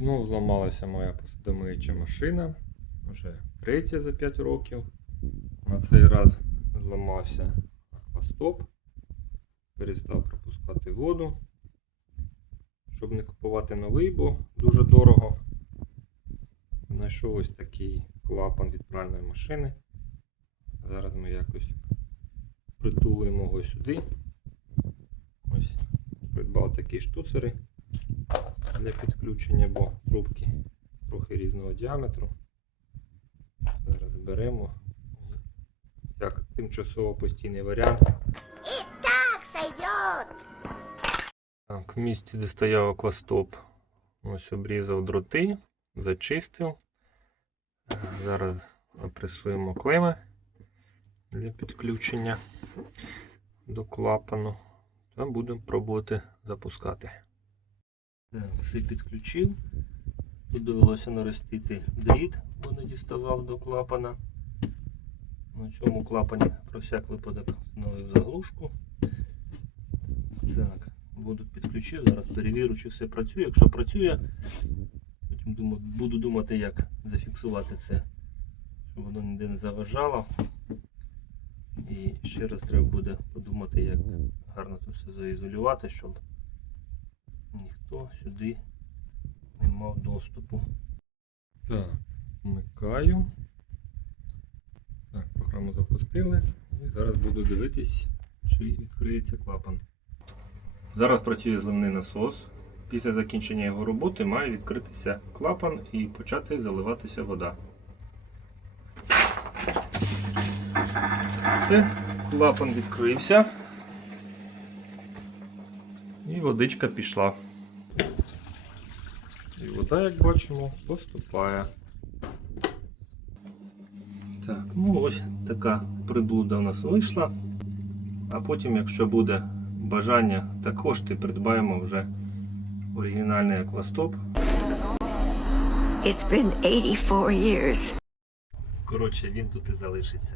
Знову зламалася моя посудомиюча машина. Вже третя за 5 років. На цей раз зламався аквастоп. Перестав пропускати воду. Щоб не купувати новий, бо дуже дорого. Знайшов ось такий клапан від пральної машини. Зараз ми якось притулуємо його сюди. Ось придбав такі штуцери для підключення, бо трубки трохи різного діаметру. Зараз беремо. Як тимчасово постійний варіант. І Так сойдет. Так, в місці, де стояв аквастоп, ось обрізав дроти, зачистив. Зараз опресуємо клеми для підключення до клапану. Та будемо пробувати запускати. Так, все підключив. Тут довелося наростити дріт, бо не діставав до клапана. На цьому клапані про всяк випадок встановив заглушку. Так, буду підключив, зараз перевірю, чи все працює. Якщо працює, потім буду думати, як зафіксувати це, щоб воно ніде не заважало. І ще раз треба буде подумати, як гарно це все заізолювати, щоб ніхто сюди не мав доступу. Так, вмикаю. Так, програму запустили. І зараз буду дивитись, чи відкриється клапан. Зараз працює зливний насос. Після закінчення його роботи має відкритися клапан і почати заливатися вода. Все, клапан відкрився. І водичка пішла. І вода, як бачимо, поступає. Так, ну ось така приблуда у нас вийшла. А потім, якщо буде бажання, також ти придбаємо вже оригінальний аквастоп. It's been 84 years. Коротше, він тут і залишиться.